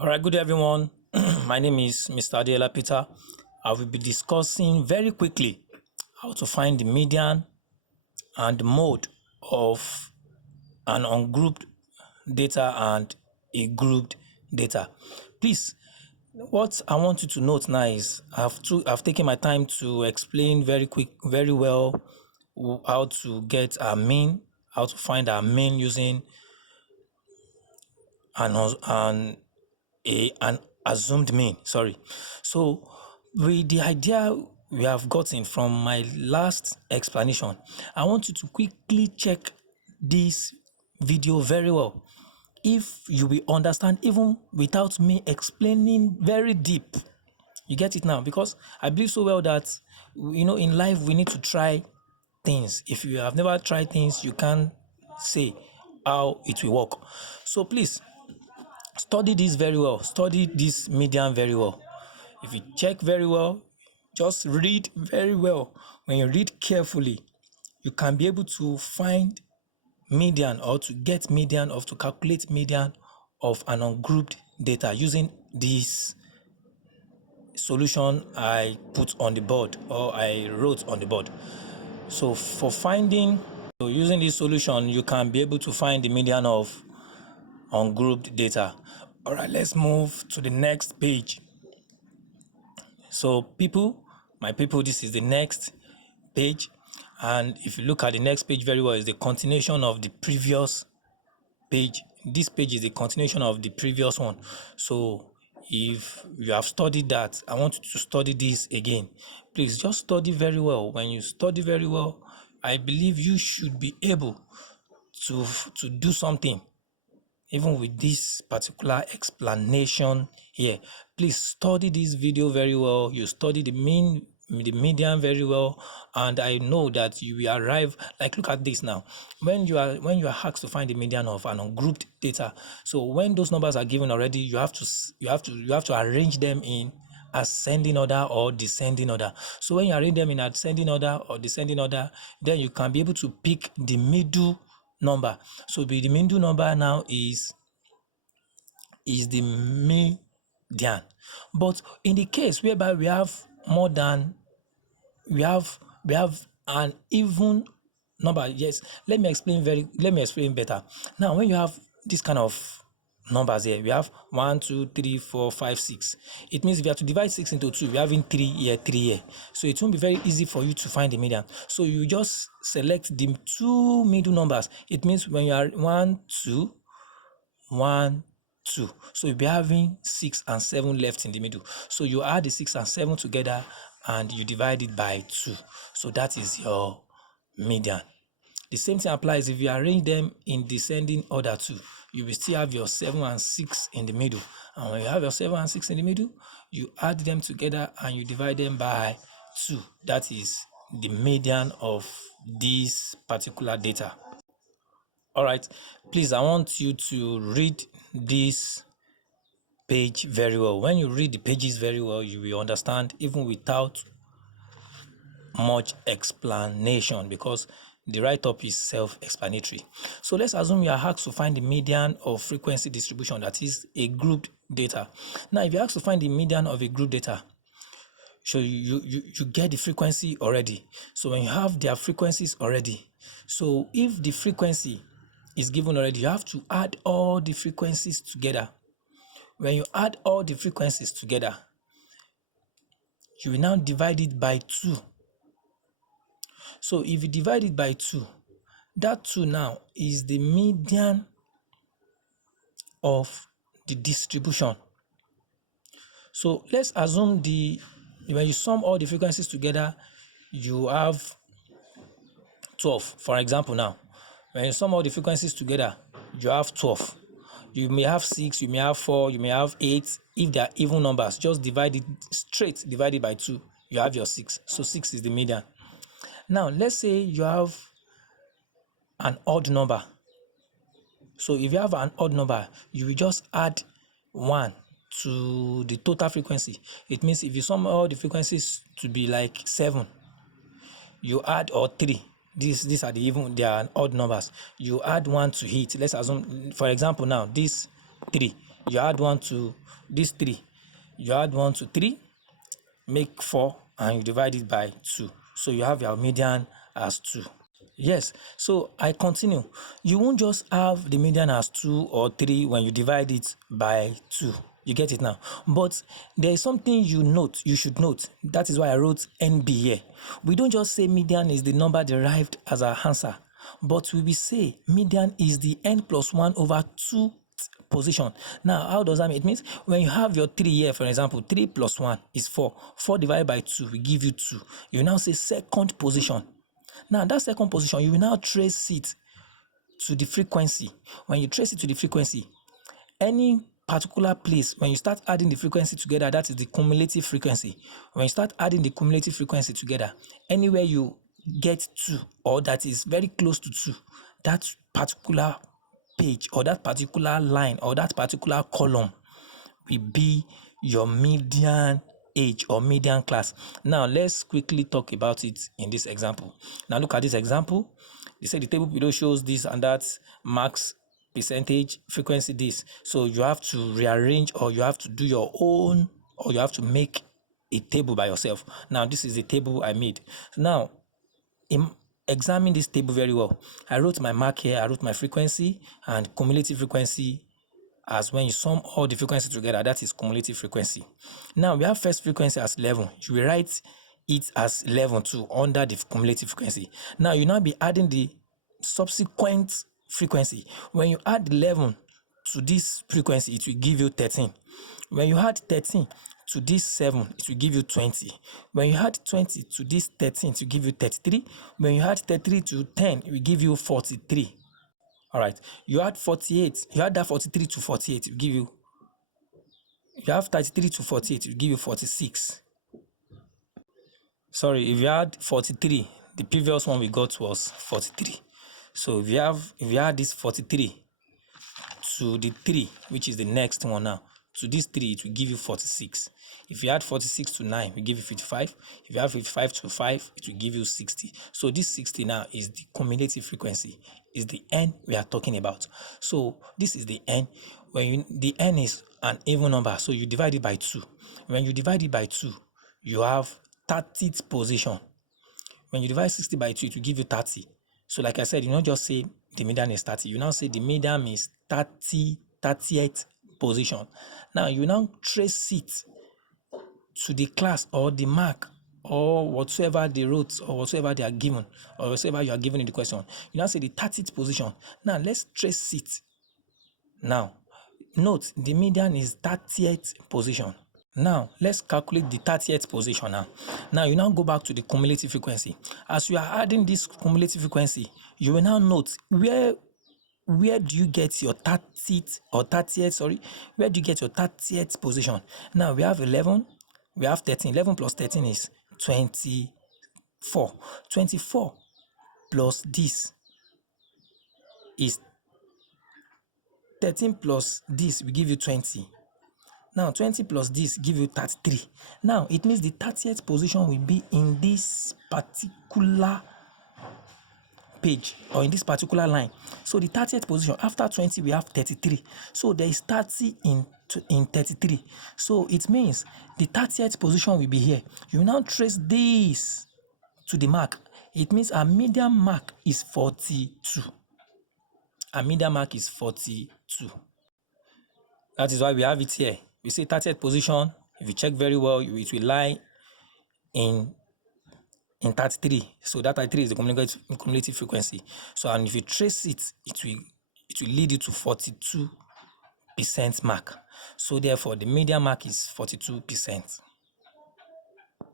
All right, good day, everyone. My name is Mr. Adela Peter. I will be discussing very quickly how to find the median and the mode of an ungrouped data and a grouped data. Please, what I want you to note now is I've taken my time to explain very well how to get our mean, how to find our mean using an an assumed mean. Sorry. So with the idea we have gotten from my last explanation, I want you to quickly check this video very well. If you will understand even without me explaining very deep, you get it now, because I believe so well that in life we need to try things. If you have never tried things, you can't say how it will work. So please study this very well. Study this median very well. If you check very well, just read very well. When you read carefully, you can be able to find median or to get median or to calculate median of an ungrouped data using this solution I put on the board or I wrote on the board. So using this solution, you can be able to find the median of ungrouped data. All right, let's move to the next page. So my people, this is the next page. And if you look at the next page very well, it's the continuation of the previous page. This page is the continuation of the previous one. So if you have studied that, I want you to study this again. Please just study very well. When you study very well, I believe you should be able to do something even with this particular explanation here. Please study this video very well. You study the median very well, and I know that you will arrive. Like, look at this now. When you are asked to find the median of an ungrouped data, so when those numbers are given already, you have to arrange them in ascending order or descending order. So when you arrange them in ascending order or descending order, then you can be able to pick the middle number. So the middle number now is the median. But in the case whereby we have an even number, yes, let me explain better. Now, when you have this kind of numbers here, we have 1, 2, 3, 4, 5, 6. It means if you have to divide 6 into 2, we are having 3 here, 3 here. So it won't be very easy for you to find the median. So you just select the two middle numbers. It means when you are 1, 2, 1, 2. So you'll be having 6 and 7 left in the middle. So you add the 6 and 7 together and you divide it by 2. So that is your median. The same thing applies if you arrange them in descending order too. You will still have your 7 and 6 in the middle. And when you have your 7 and 6 in the middle, you add them together and you divide them by 2. That is the median of this particular data. All right, please, I want you to read this page very well. When you read the pages very well, you will understand even without much explanation, because the write-up is self-explanatory. So let's assume you are asked to find the median of frequency distribution, that is a grouped data. Now, if you're asked to find the median of a group data, so you get the frequency already. So when you have their frequencies already, so if the frequency is given already, you have to add all the frequencies together. When you add all the frequencies together, you will now divide it by 2. So if you divide it by 2, that 2 now is the median of the distribution. So let's assume when you sum all the frequencies together, you have 12. For example, now, when you sum all the frequencies together, you have 12. You may have 6, you may have 4, you may have 8. If they are even numbers, just divide it by 2. You have your 6. So 6 is the median. Now, let's say you have an odd number. So if you have an odd number, you will just add 1 to the total frequency. It means if you sum all the frequencies to be like 7, you add, or 3. These are they are odd numbers. You add 1 to it. Let's assume, for example, now this 3. You add 1 to this 3, you add 1 to 3, make 4, and you divide it by 2. So you have your median as 2. Yes, so I continue. You won't just have the median as 2 or 3 when you divide it by 2. You get it now? But there is something you should note. That is why I wrote NB here. We don't just say median is the number derived as our answer, but we will say median is the n plus 1 over 2 position. Now, how does that mean? It means when you have your 3 here, for example, 3 plus 1 is 4. 4 divided by 2 will give you 2. You now say second position. Now, that second position, you will now trace it to the frequency. When you trace it to the frequency, any particular place, when you start adding the frequency together, that is the cumulative frequency. When you start adding the cumulative frequency together, anywhere you get 2 or that is very close to 2, that particular page or that particular line or that particular column will be your median age or median class. Now, let's quickly talk about it in this example. Now, look at this example. They say the table below shows this and that, marks, percentage, frequency, this. So you have to rearrange, or you have to do your own, or you have to make a table by yourself. Now, this is a table I made. Now, examine this table very well. I wrote my mark here, I wrote my frequency and cumulative frequency. As when you sum all the frequencies together, that is cumulative frequency. Now, we have first frequency as 11. You will write it as 11 too under the cumulative frequency. Now, you now be adding the subsequent frequency. When you add 11 to this frequency, it will give you 13. When you add 13 to this 7, it will give you 20. When you add 20 to this 13, it will give you 33. When you add 33 to 10, it will give you 43. All right, you add 48, you add that 43 to 48, it will give you, you have 33 to 48, it will give you 46. Sorry, if you add 43, the previous one we got was 43. So if you add this 43 to the 3, which is the next one now, to this 3, it will give you 46. If you add 46 to 9, it will give you 55. If you add 55 to 5, it will give you 60. So this 60 now is the cumulative frequency, is the n we are talking about. So this is the n. The n is an even number, so you divide it by 2. When you divide it by 2, you have 30th position. When you divide 60 by 2, it will give you 30. So like I said, you don't just say the median is 30. You now say the median is 30th position. Now you now trace it to the class or the mark or whatsoever they wrote or whatsoever they are given or whatsoever you are given in the question. You now say the 30th position. Now let's trace it. Now note the median is 30th position. Now let's calculate the 30th position now. Now you now go back to the cumulative frequency. As you are adding this cumulative frequency, you will now note where do you get your 30th or 30th, sorry, where do you get your 30th position? Now we have 11, we have 13. 11 plus 13 is 24. 24 plus this is 13 plus this will give you 20. Now 20 plus this give you 33. Now it means the 30th position will be in this particular page or in this particular line. So the 30th position, after 20 we have 33. So there is 30 in 33. So it means the 30th position will be here. You now trace this to the mark. It means our median mark is 42. Our median mark is 42. That is why we have it here. We say 30th position. If you check very well, it will lie in 33. So that 33 is the cumulative frequency. So and if you trace it, it will lead you to 42% mark. So therefore the median mark is 42%.